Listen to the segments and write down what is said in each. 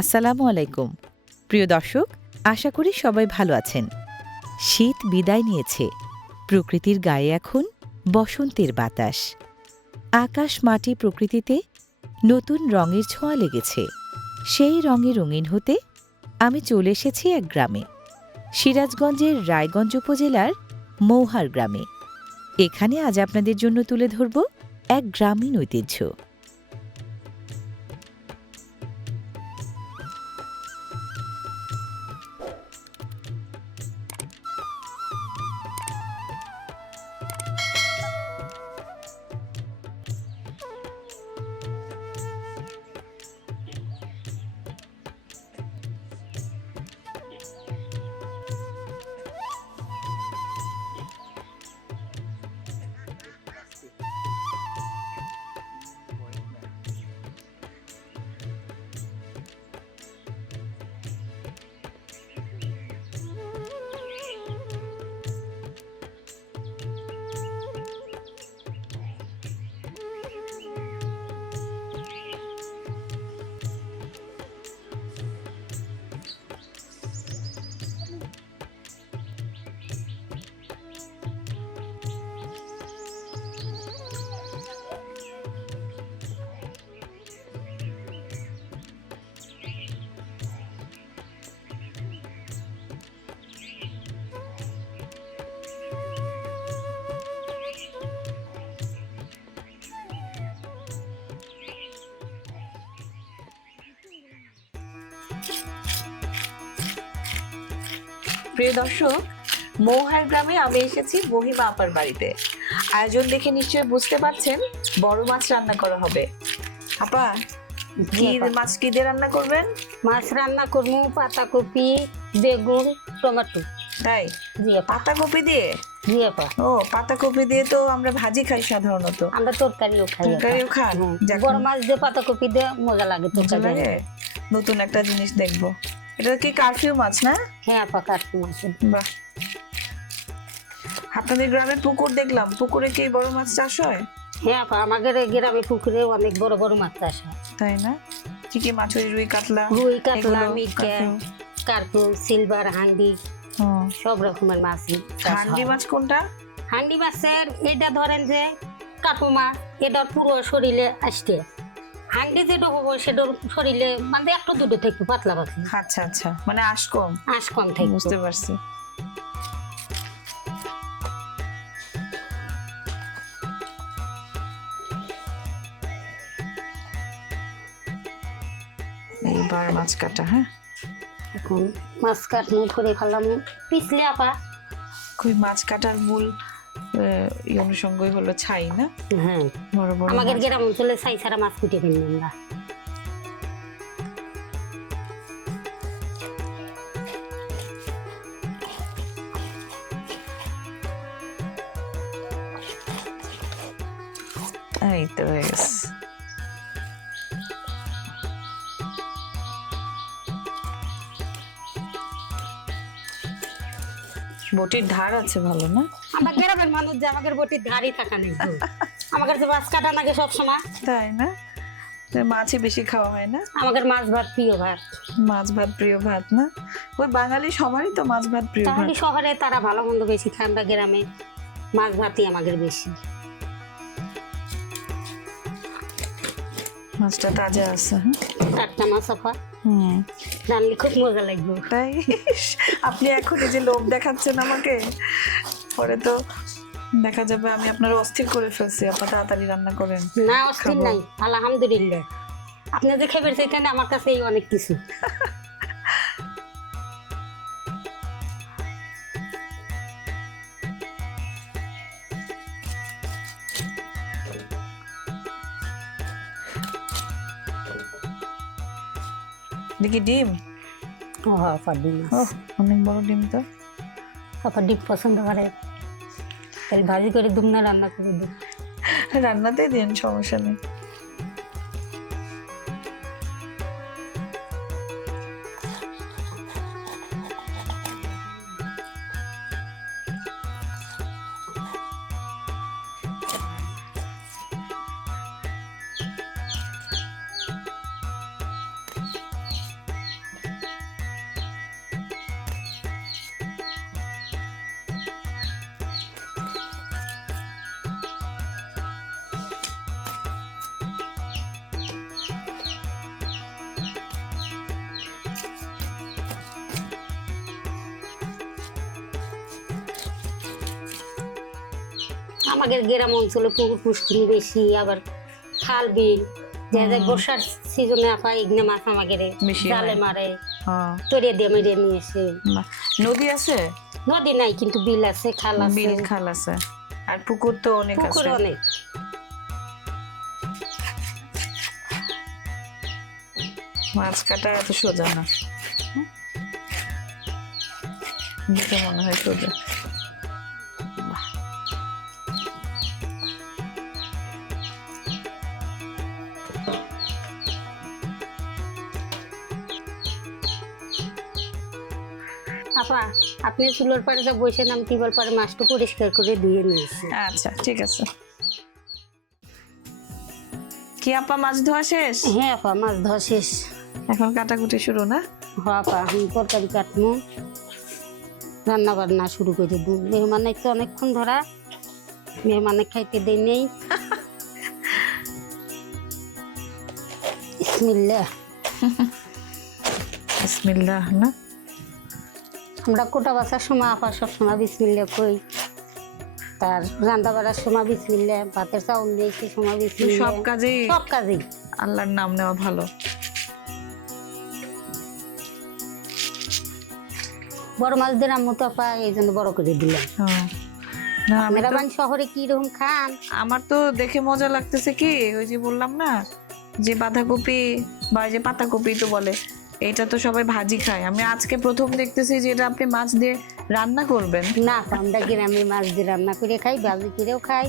আসসালামু আলাইকুম প্রিয় দর্শক, আশা করি সবাই ভালো আছেন। শীত বিদায় নিয়েছে, প্রকৃতির গায়ে এখন বসন্তের বাতাস। আকাশ মাটি প্রকৃতিতে নতুন রঙের ছোঁয়া লেগেছে। সেই রঙে রঙিন হতে আমি চলে এসেছি এক গ্রামে, সিরাজগঞ্জের রায়গঞ্জ উপজেলার মৌহার গ্রামে। এখানে আজ আপনাদের জন্য তুলে ধরব এক গ্রামীণ ঐতিহ্য। প্রিয় দর্শক, মৌহার গ্রামে আমি এসেছি মহিমা আপার বাড়িতে। আয়োজন দেখে নিশ্চয়ই বুঝতে পারছেন বড় মাছ রান্না করা হবে। আপা, মাছ কি দিয়ে রান্না করবেন? মাছ রান্না করবো পাতাকপি, বেগুন, টমেটো। তাই? পাতাকপি দিয়ে? ও, পাতাকপি দিয়ে তো আমরা ভাজি খাই সাধারণত। আমরা তরকারিও খাই। তরকারিও খান? বড় মাছ দিয়ে পাতাকপি দিয়ে মজা লাগে। তরকারি নতুন একটা জিনিস দেখবো। এটা কি কারফিউ মাছ না? হ্যাঁ আপা, কারফিউ মাছ। বাহ। আপনাদের গ্রামে পুকুর দেখলাম, পুকুরে কি বড় মাছ চাষ হয়? হ্যাঁ আপা, আমাদের গ্রামে পুকুরে অনেক বড় বড় মাছ চাষ হয়। তাই না? কি কি মাছ? রুই কাতলা, মিরকা, কার্পু, সিলভার, হান্ডি, সব রকমের মাছ। হান্ডি মাছ কোনটা? হান্ডি মাছের এটা ধরেন যে কার্পু মাছ, এটা পুরো শরীরে আসতে। হান্ডি যেটা হবো সেটা শরীরে মানে একটু দুটো থেকে পাতলা পাতলা। আচ্ছা আচ্ছা, মানে আঁশ কম। আঁশ কম থেকে। বুঝতে পারছি। এইবার মাছ কাটা। হ্যাঁ, এখন মাছ কাটমু, ধরে ফেলাম পিছলে আপা। কই মাছ কাটার মূল অনুষঙ্গই হলো ছাই না? হ্যাঁ, বড় বড় আমাদের গ্রাম অঞ্চলে ছাই ছাড়া মাছ কুটে ফেলি আমরা। এই তো হয়ে গেছে। বটির ধার আছে ভালো না? আমার গ্রামের মানুষ যে আমাদের বটির ধারই থাকা নেই। আমাদের যে মাছ কাটা নাকি সবসময়। তাই না? মাছই বেশি খাওয়া হয় না? আমাদের মাছ ভাত প্রিয় ভাত। মাছ ভাত প্রিয় ভাত না? ওই বাঙালি সবারই তো মাছ ভাত প্রিয় ভাত। তাহলে শহরে তারা ভালো মন্দ বেশি খায়, আমরা গ্রামে মাছ ভাতই আমাদের বেশি। মাছটা তাজা আছে। টাটকা মাছ আপা, রান্নলে খুব মজা লাগবে। তাই? আপনি এখন এই যে লোভ দেখাচ্ছেন আমাকে, পরে তো দেখা যাবে আমি আপনার অস্থির করে ফেলছি। আপা তাড়াতাড়ি রান্না করেন। না, অস্থির নাই, আলহামদুলিল্লাহ। আপনি যে খেবেন সেখানে আমার কাছে এই অনেক কিছু। দেখি ডিম। ও আপা, ডিম অনেক বড় ডিম তো। আপা ডিম পছন্দ করে, তাহলে ভাজি করে দুম না রান্না করে দিন। রান্নাতে দিন, সমস্যা নেই। আমাদের গ্রাম অঞ্চলে পুকুর পুষ্করি বেশি, আবার খাল বিল যে বর্ষার সিজনে আপা এগুলো মাছ আমাদের বেশি জালে হয়। মারে, হ্যাঁ। তরিয়ে দিয়ে মেরে নিয়ে এসে। বাহ। নদী আছে? নদী নাই কিন্তু বিল আছে, খাল আছে। বিল খাল আছে, আর পুকুর তো অনেক পুকুর আছে। অনেক। মাছ কাটা এত সোজা না, দেখে মনে হয় সোজা। আপা আপনি চুলোর পাড়ে যা বসে, আমি টিউবওয়েল পাড়ে মাছটা পরিষ্কার করে ধুয়ে নিয়েছি। আচ্ছা ঠিক আছে। কি আপা মাছ ধোয়া শেষ? হ্যাঁ আপা, মাছ ধোয়া শেষ। এখন কাটাকুটি শুরু না? হ্যাঁ আপা, আমি তরকারি কাটবো, রান্না বান্না শুরু করে দিব। মেহমানের তো অনেকক্ষণ ধরা, মেহমানে খাইতে দেই নেই। বিসমিল্লাহ। বিসমিল্লাহ না? আমরা কোটা বাছার সময় আপা সবসময় বিসমিল্লাহ কই, তার রান্না বাড়ার সময় বিসমিল্লাহ, ভাতের চাউল দিয়ে সে সময় বিসমিল্লাহ। সব কাজেই সব কাজেই আল্লাহর নাম নেওয়া ভালো। বড় মাছ দিয়ে আম্মু তো আপা এই জন্য বড় করে দিলাম। হ্যাঁ। না আমি মেরা তো- বান শহরে কি রকম খান? আমার তো দেখে মজা লাগতেছে কি, ওই যে বললাম না যে বাঁধাকপি বা এই যে পাতাকপি তো বলে, এটা তো সবাই ভাজি খায়। আমি আজকে প্রথম দেখতেছি যে এটা আপনি মাছ দিয়ে রান্না করবেন। না আপা, আমরা গ্রামে মাছ দিয়ে রান্না করে খাই, ভাজি করেও খাই।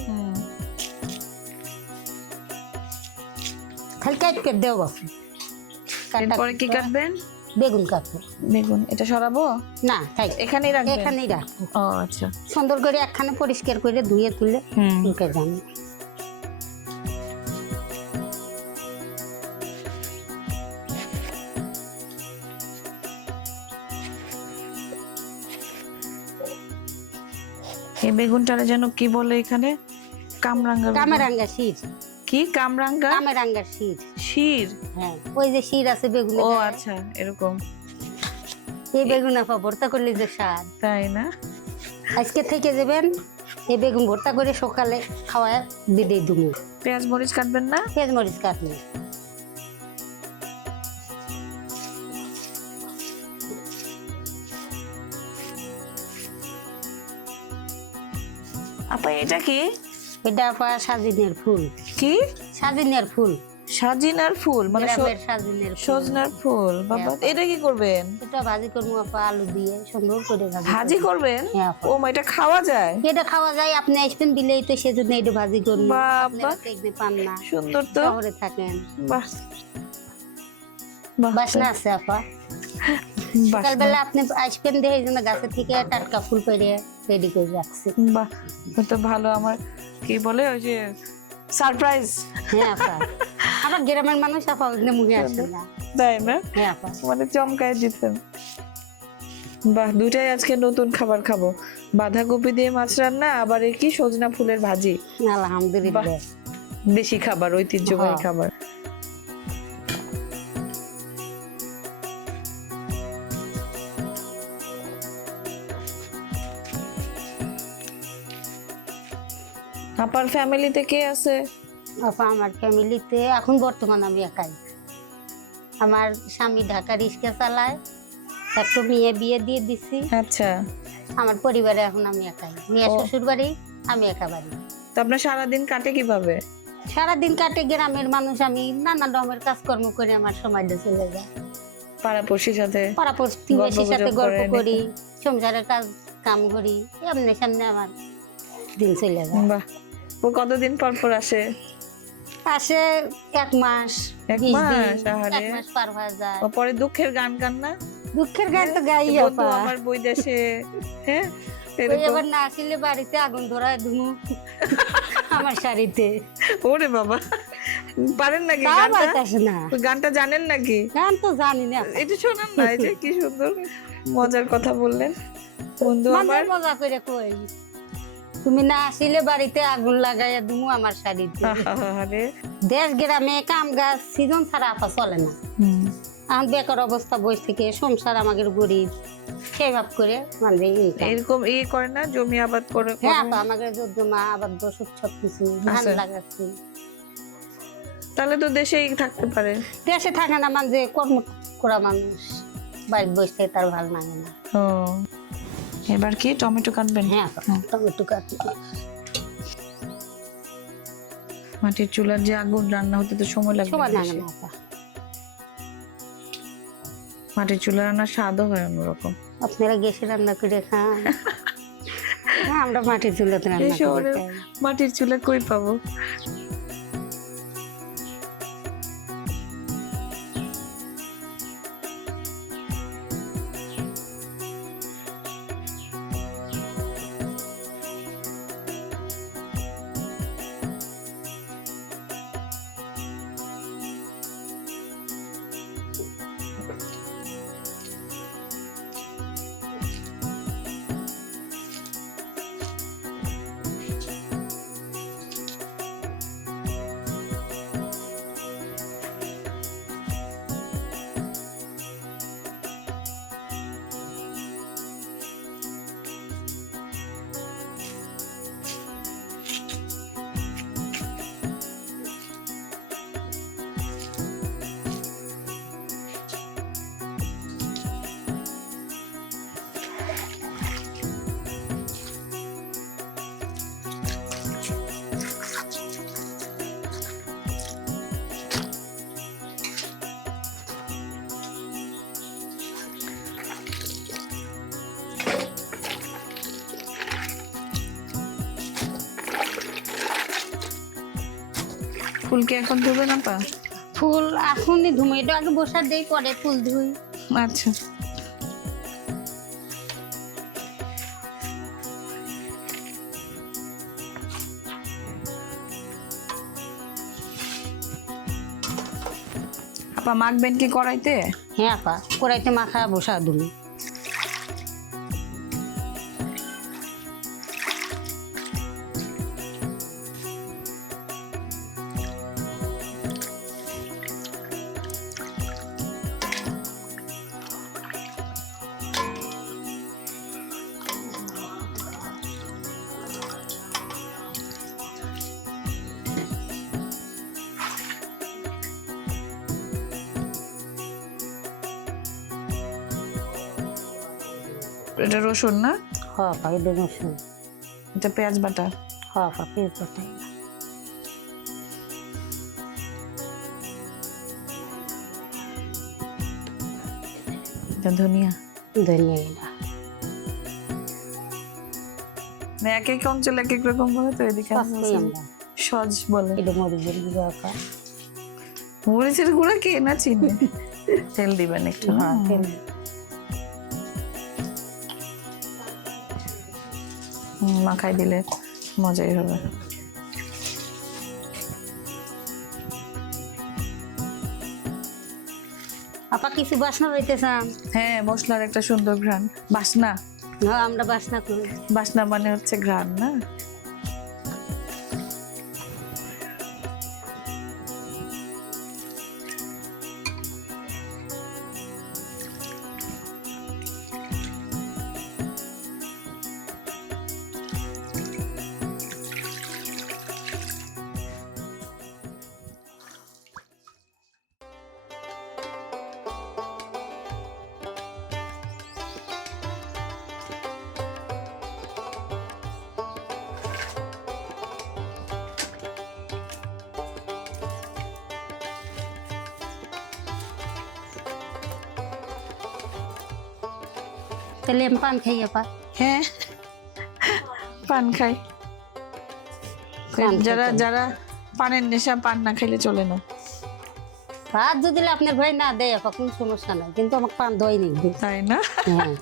খালি কাট করে দেও বাপু। এরপরে কি কাটবেন? বেগুন কাটবো। বেগুন এটা সরাবো? না তাই এখানেই রাখবেন? এখানেই রাখবো। ও আচ্ছা। সুন্দর করে একখানে পরিষ্কার করে ধুয়ে তুলে ঢুকে যান। এই বেগুনটারে যেন কি বলে এখানে? কামরাঙ্গা বেগুন। কামেরাঙ্গা শির। কি কামরাঙ্গা? কামেরাঙ্গা শির। শির? হ্যাঁ, ওই যে শির আছে বেগুন। ও আচ্ছা, এরকম। এই বেগুন আপা ভর্তা করলে যে স্বাদ। তাই না? আজকে থেকে যাবেন, এই বেগুন ভর্তা করে সকালে খাওয়া বিদেই দুমু। পেঁয়াজ মরিচ কাটবেন না? পেঁয়াজ মরিচ কাটলে আপা এটা কি? এটা আপা সাজিনের ফুল। কি? সাজিনের ফুল, সাজিনার ফুল মানে গ্রামের সাজিনের ফুল। সজনার ফুল। বাবা হ্যাঁ। এটা কি করবেন? এটা ভাজি করবো আপা, আলু দিয়ে সুন্দর করে ভাজি করবেন? হ্যাঁ আপা। ও মা, এটা খাওয়া যায়? এটা খাওয়া যায়, আপনি আসবেন বিলেই তো সেজন্য এটা ভাজি করবো। বাবা। আপনারা তো এগুলো পান না, সুন্দর তো। শহরে থাকেন। বাহ বাহ, বাসনা আছে আপা। বাহ, সকালবেলা আপনি আসবেন দেখে এই জন্য গাছে থেকে টাটকা ফুল পেরে রেডি করে রাখছি। বাহ, তো ভালো। আমার কি বলে ওই যে সারপ্রাইজ। হ্যাঁ আপা, আমার গ্রামের মানুষ আপা ওখানে মুখে আসে না। তাই না? হ্যাঁ আপা। মানে চমকায় দিতেন। বাহ, দুটাই আজকে নতুন খাবার খাবো। বাঁধাকপি দিয়ে মাছ রান্না, আবার এই কি সজনা ফুলের ভাজি। আলহামদুলিল্লাহ। দেশি খাবার, ঐতিহ্যবাহী হ্যাঁ। খাবার। আপার ফ্যামিলিতে কে আছে? আপা আমার ফ্যামিলিতে এখন বর্তমান আমি একাই। আমার স্বামী ঢাকা রিক্সা চালায়, একটা মেয়ে বিয়ে দিয়ে দিছি। আচ্ছা। আমার পরিবারে এখন আমি একাই, মেয়ে ও। শ্বশুর বাড়ি, আমি একা বাড়ি। তো আপনার সারাদিন কাটে কিভাবে? সারাদিন কাটে গ্রামের মানুষ, আমি নানা রকমের কাজকর্ম করে আমার সময়টা চলে যায়। পাড়াপড়শির সাথে পাড়া প্রতিবেশীর সাথে গল্প গল্প করেন। করি, সংসারের কাজ কাম করি, এমনি সামনে আমার দিন চলে যায়। বাহ, ও কতদিন পর পর আসে? আসে 1 মাস, 1 20 দিন, মাস? আহারে। 1 মাস পার হয়ে যায়। ও পরে দুঃখের গান গান না? দুঃখের গান তো গাই বন্ধু আপা। আমার বই দেশে, হ্যাঁ ওই এরকম। এবার না আসলে বাড়িতে আগুন ধরায় দুমু আমার শাড়িতে। ওরে বাবা, পারেন নাকি তা গানটা? পাইতাছে না, ওই গানটা জানেন নাকি? গান তো জানি না। এটা শোনান না, এই যে কি সুন্দর মজার কথা বললেন। বন্ধু মানে আমার, মজা করে কই, তুমি না আসলে বাড়িতে আগুন লাগাইয়া দুমু আমার শাড়িতে। আরে দেশ গ্রামে কাম গাছ সিজন ছাড়া আপা চলে না। এখন বেকার অবস্থা বসে থেকে সংসার আমাদের গরিব সেভাব করে মানে এরকম করে না, জমি আবাদ করে হ্যাঁ আপা আমাদের জমা আবার বসত সব কিছু ধান আচ্ছা। লাগাচ্ছি। তাহলে তো দেশেই থাকতে পারে। দেশে থাকে না মানে কর্ম করা মানুষ বাড়িতে বসে থেকে তার ভালো লাগে না। ও এবার কি টমেটো কাটবেন? হ্যাঁ আপা, টমেটো কাটি। মাটির চুলার যে আগুন, রান্না হতে তো সময় লাগবে সবার লাগে বেশি। না আপা। মাটির চুলা রান্নার স্বাদও হয় অন্যরকম। আপনারা গ্যাসে রান্না করে খান, হ্যাঁ, আমরা মাটির চুলাতে এই রান্না শহরে করে খাই। মাটির চুলা কই পাবো? ফুল কি এখন ধুবে না পা? ফুল এখনই ধুমো, এটা আগে বসার দেই পরে ফুল ধুই। আচ্ছা আপা মাখবেন কি কড়াইতে? হ্যাঁ আপা, কড়াইতে মাখা বসা ধুই। এটা রসুন না? হ্যাঁ আপা, এটা রসুন। এটা পেঁয়াজ বাটা। হ্যাঁ আপা, পেঁয়াজ বাটা। এটা ধনিয়া। ধনিয়া এটা না এক এক অঞ্চলে এক এক রকম বলে তো, এদিকে পাঁচটাই আমরা। সজ বলে। এটা মরিচের গুঁড়ো আপা। মরিচের গুঁড়া কে না চিনে? তেল দিবেন একটু। হ্যাঁ তেল। মাখাই দিলে মজাই হবে। আপা কিছু বাসনা হইতে চান? হ্যাঁ মশলার একটা সুন্দর ঘ্রাণ। বাসনা? হ্যাঁ আমরা বাসনা করি। বাসনা মানে হচ্ছে ঘ্রাণ না? তাহলে আমি পান খাই আপা। হ্যাঁ পান খাই। পান যারা খাইতে। যারা পানের নেশা, পান না খাইলে চলে না। ভাত যদি আপনার ভাই না দেয় আপা কোনো সমস্যা নাই, কিন্তু আমাকে পান দই নেই। তাই না? হ্যাঁ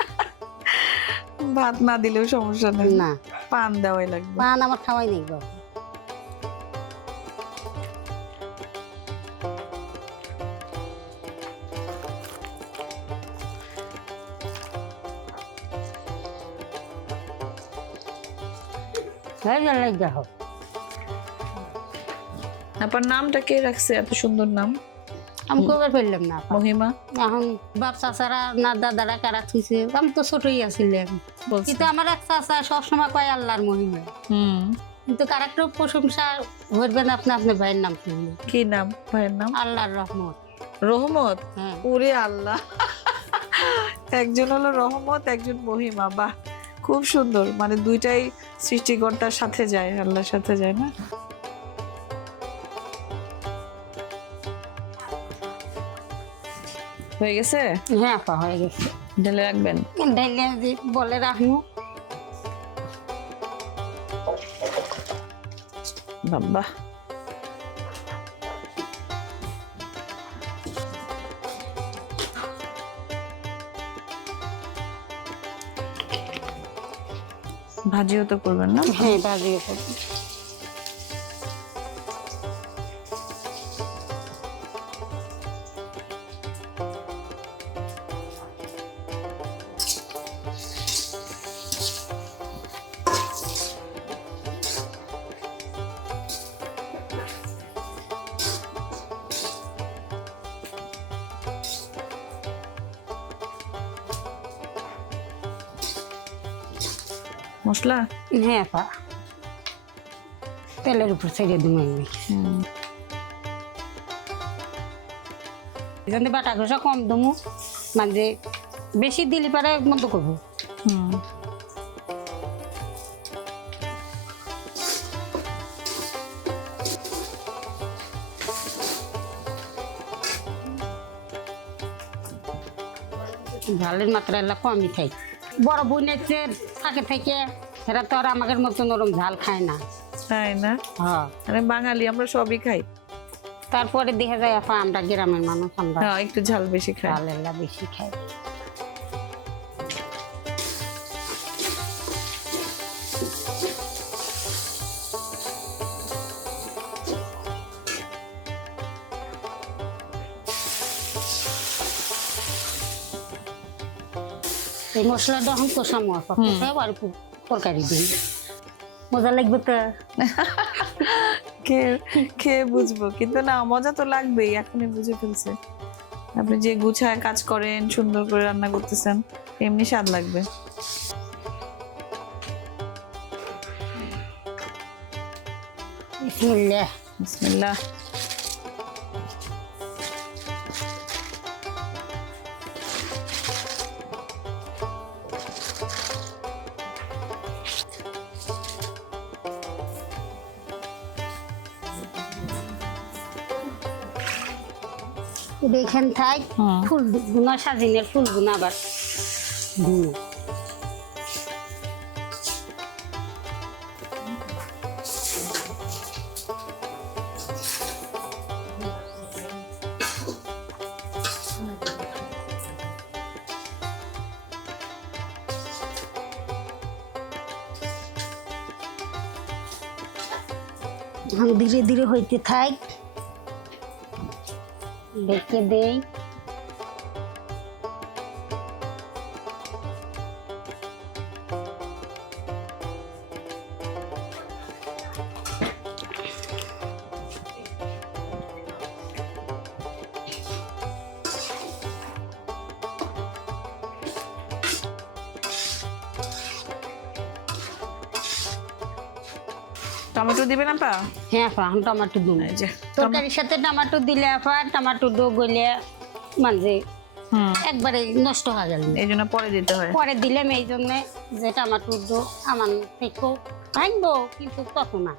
ভাত না দিলেও সমস্যা নেই, না পান দেওয়াই লাগবে। পান আমার খাওয়াই নেই বাবা। যাও আপনার নামটা কে রাখছে এত সুন্দর নাম? আমি কবার পারলাম না আপা। মহিমা এখন বাপ চাচারা না দাদারা কারা থুইছে, আমি তো ছোটই আছিলাম। বলছে কিন্তু আমার এক চাচা সবসময় কয় আল্লাহর মহিমা, হুম কিন্তু কারেক্ট প্রশংসা করবেন আপনি আপনার ভাইয়ের নাম শুনলে, কি নাম ভাইয়ের নাম? আল্লাহর রহমত। রহমত। হ্যাঁ ওরে আল্লাহ, একজন হলো রহমত, একজন মহিমা। বাহ, খুব সুন্দর, মানে দুইটাই সৃষ্টিকর্তার সাথে যায়, আল্লাহর সাথে যায় না? হয়ে গেছে, হ্যাঁ আপা হয়ে গেছে। ঢেলে রাখবেন। ডাইলে যে বলে রাখবো। বাবা, ভাজিও তো করবেন না? হ্যাঁ বাজিয়ে করবো। মশলা হ্যাঁ আপা তেলের উপর ছেড়ে দিব আমি। এখানে বাটা ঘষা কম দমু, মানে বেশি দিলে পারে বন্ধ করবো। হুম ঝালের মাত্রা এলা কমই থাই। বড় বোনের থাকে থেকে এরা তো আর আমাদের মতো নরম ঝাল খায় না। তাই না? হ্যাঁ আরে বাঙালি আমরা সবই খাই। তারপরে দেখা যায় আপা আমরা গ্রামের মানুষ, আমরা হ্যাঁ, একটু ঝাল বেশি খাই। ঝাল এলা বেশি খাই। এই মশলাটা এখন কষামো আপা, কষাও আর একটু তরকারি দিই, মজা লাগবে তো। খেয়ে খেয়ে বুঝবো, কিন্তু না মজা তো লাগবেই, এখনই বুঝে ফেলছে। আপনি যে গুছায় কাজ করেন, সুন্দর করে রান্না করতেছেন, এমনি স্বাদ লাগবে। বিসমিল্লাহ। বিসমিল্লাহ। দেখেন থাই ফুল গুনা সাজিনের ফুল গুনা আবার দিন। ধীরে ধীরে হইতে থাক, দেখে দেই। টমেটো দিবেন আপা? হ্যাঁ আপা এখন টমাটো দিন। এই যে তরকারির সাথে টমাটো দিলে আপা টমাটো ডো গলে মানে একবারে নষ্ট হয়ে গেল, এই জন্য পরে দিতে হয়। পরে দিলাম এই জন্য যে টমাটো ডো আমার থেকেও ভাঙবো, কিন্তু তত না।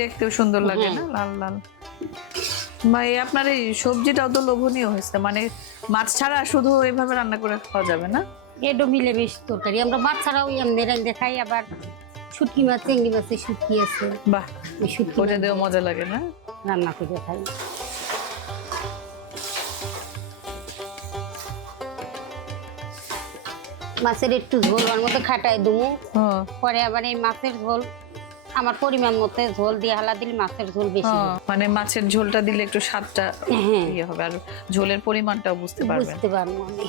দেখতেও সুন্দর লাগে না, লাল লাল। ভাই আপনার এই সবজিটাও তো লোভনীয় হয়েছে, মানে মাছ ছাড়া শুধু এভাবে রান্না করে খাওয়া যাবে না? এডো মিলে বেশ তরকারি, আমরা মাছ ছাড়াও এমনি রান্ধে খাই। আবার শুটকি মাছ, চিংড়ি মাছের শুটকি আছে, বাহ, ওই শুটকি ওটা দিয়েও মজা লাগে না? রান্না করে খাই। মাছের একটু ঝোল ওর মধ্যে খাটাই দুমু, পরে আবার এই মাছের ঝোল আমার পরিমাণ মতো ঝোল দিয়ে হালা দিলে মাছের ঝোল বেশি, মানে মাছের ঝোলটা দিলে একটু স্বাদটা ইয়ে হবে, আর ঝোলের পরিমাণটাও বুঝতে পারবেন। বুঝতে পারবো আমি।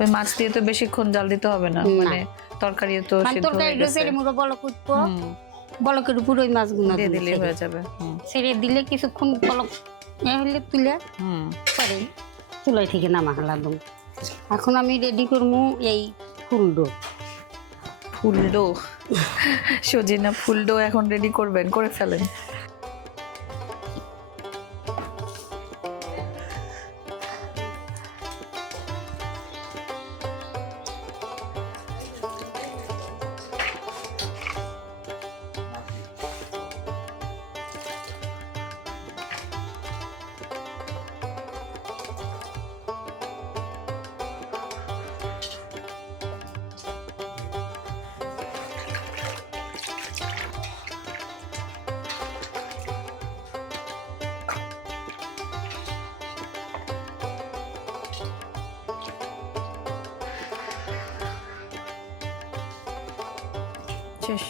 ওই মাছ দিয়ে তো বেশিক্ষণ জাল দিতে হবে না, না। মানে তরকারিও তো মানে সিদ্ধ হয়ে তরকারি গেছে। ছেড়ে মুড়ো বলক উঠবো, হুম, বলকের উপর ওই মাছগুলো দিয়ে দিলেই হয়ে যাবে। ছেড়ে দিলে কিছুক্ষণ বলক হলে তুলে হুম, পরে চুলাই থেকে নামা হালাম। এখন আমি রেডি করবো এই ফুলডো। ফুলডো সজিনা ফুলডো এখন রেডি করবেন, করে ফেলেন। শেষ।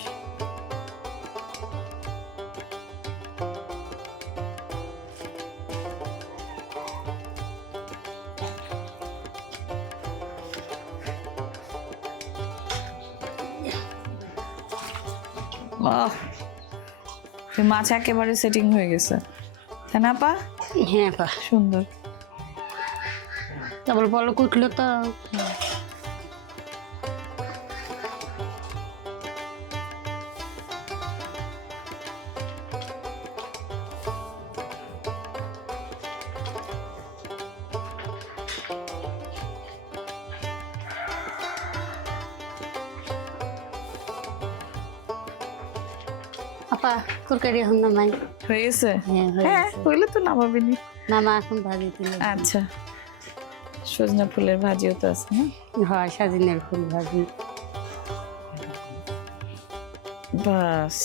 বাহ, এই মাছ একেবারে সেটিং হয়ে গেছে, তাই না আপা? হ্যাঁ পা সুন্দর। তারপর বলক উঠলো তো আপা তরকারি এখন নামাই। হয়ে গেছে? হ্যাঁ হয়ে হ্যাঁ, গেছে। হইলে তো নামাবেনি। নামা এখন ভাজি তুলে আচ্ছা, সজনা ফুলের ভাজিও তো আছে না? হয় সাজিনের ফুল ভাজি। বাস,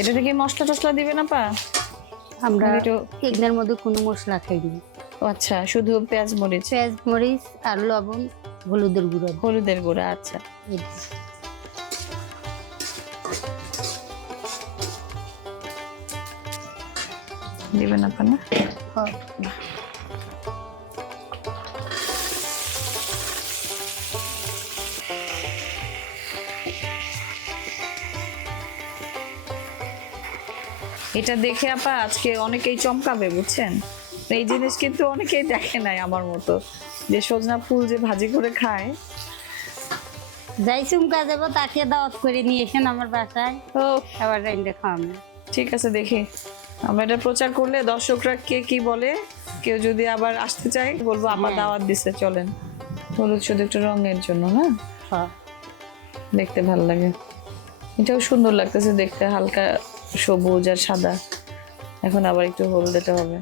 এটাতে কি মশলা টসলা দিবে না পা? আমরা একটু এগুলোর মধ্যে কোনো মশলা খাই না, ও আচ্ছা, শুধু পেঁয়াজ মরিচ, পেঁয়াজ মরিচ আর লবণ হলুদের গুঁড়ো হলুদের গুঁড়া। আচ্ছা, এই দিই। দিবেন আপা না? হয়। এটা দেখে আপা আজকে অনেকেই চমকাবে, বুঝছেন? এই জিনিস কিন্তু অনেকেই দেখে নাই আমার মতো, যে সজনা ফুল যে ভাজি করে খায়। যাই চুমকা যাবো তাকে দাওয়াত করে নিয়ে এসেন আমার বাসায়, ও আবার রাইন্দে খাওয়ানো। ঠিক আছে, দেখি আমরা এটা প্রচার করলে দর্শকরা কে কি বলে। কেউ যদি আবার আসতে চায় বলবো আপা হ্যাঁ। দাওয়াত দিছে, চলেন। হলুদ শুধু একটু রঙের জন্য না, হ্যাঁ। দেখতে ভালো লাগে। এটাও সুন্দর লাগতেছে দেখতে, হালকা সবুজ আর সাদা। এখন আবার একটু হলুদ দিতে হবে।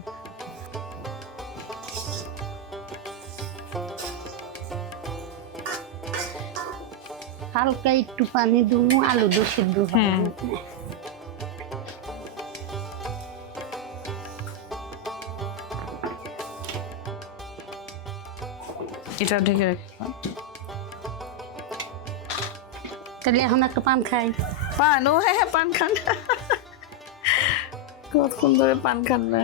হালকা একটু পানি দুমু, আলু দো সিদ্ধ হবে। হুম। এটাও ঢেকে রাখি। তাহলে এখন একটা পান খাই। পান, ও হ্যাঁ হ্যাঁ, পান খান। কতক্ষণ ধরে পান খান না?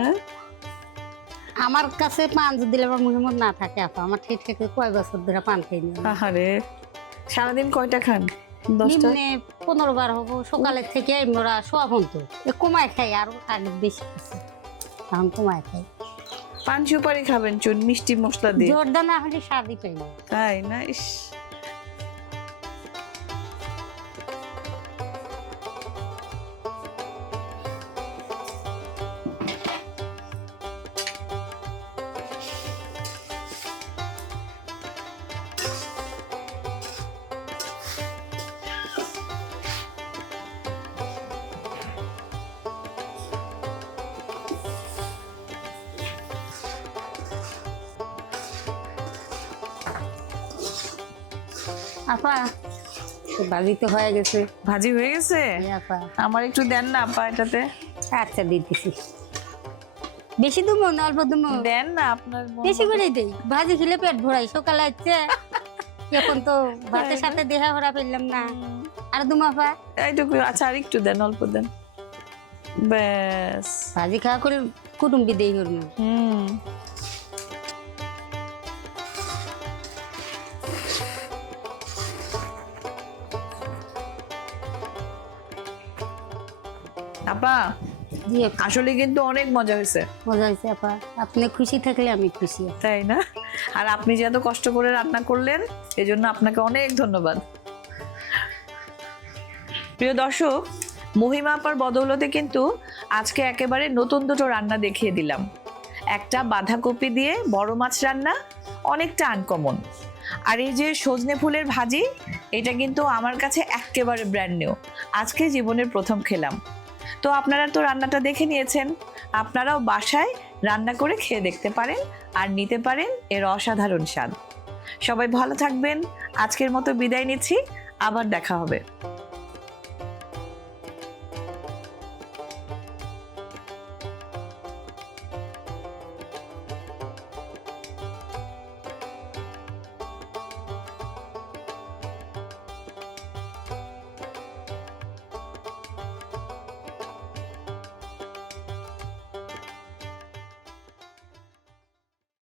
আমার কাছে পান যদি দিলে আমার মুখের মধ্যে না থাকে আপা, আমার ঠিক থেকে কয় বছর ধরে পান খাই নি। আহারে, সারাদিন কয়টা খান? 10টা? নিম্নে 15 বার হবো, সকালের থেকে আমরা শোয়া পর্যন্ত কমায় খাই, আরো আগে বেশি খাচ্ছি, এখন কমায় খাই। পান সুপারি খাবেন চুন মিষ্টি মশলা দিয়ে, জোরদা না হলে স্বাদই পাই না। তাই না? ইস, আপা ভাজি তো হয়ে গেছে। ভাজি হয়ে গেছে? আপা আমার একটু দেন না আপা এটাতে। আচ্ছা দিতেছি। বেশি দুমো না অল্প দুমো? দেন না আপনার বেশি করে দেই, ভাজি খেলে পেট ভরাই। সকালে হচ্ছে এখন তো ভাতের সাথে দেহা ভরা পেলাম না। আর দুমো আপা? এইটুকু। আচ্ছা আর একটু দেন, অল্প দেন ব্যাস। ভাজি খাওয়া করে কুটুম বিদেই করবো। আপা জি আপা, আসলে কিন্তু অনেক মজা হয়েছে, মজা হয়েছে আপা। আপনি খুশি থাকলে আমি খুশি। তাই না? আর আপনি যে এত কষ্ট করে রান্না করলেন এজন্য আপনাকে অনেক ধন্যবাদ। প্রিয় দর্শক, মহিমা আপার বদৌলতে কিন্তু আজকে একেবারে নতুন দুটো রান্না দেখিয়ে দিলাম। একটা বাঁধাকপি দিয়ে বড় মাছ রান্না, অনেকটা আনকমন। আর এই যে সজনে ফুলের ভাজি, এটা কিন্তু আমার কাছে একেবারে ব্র্যান্ড নিউ, আজকে জীবনের প্রথম খেলাম। তো আপনারা তো রান্নাটা দেখে নিয়েছেন, আপনারাও বাসায় রান্না করে খেয়ে দেখতে পারেন আর নিতে পারেন এর অসাধারণ স্বাদ। সবাই ভালো থাকবেন, আজকের মতো বিদায় নিচ্ছি, আবার দেখা হবে।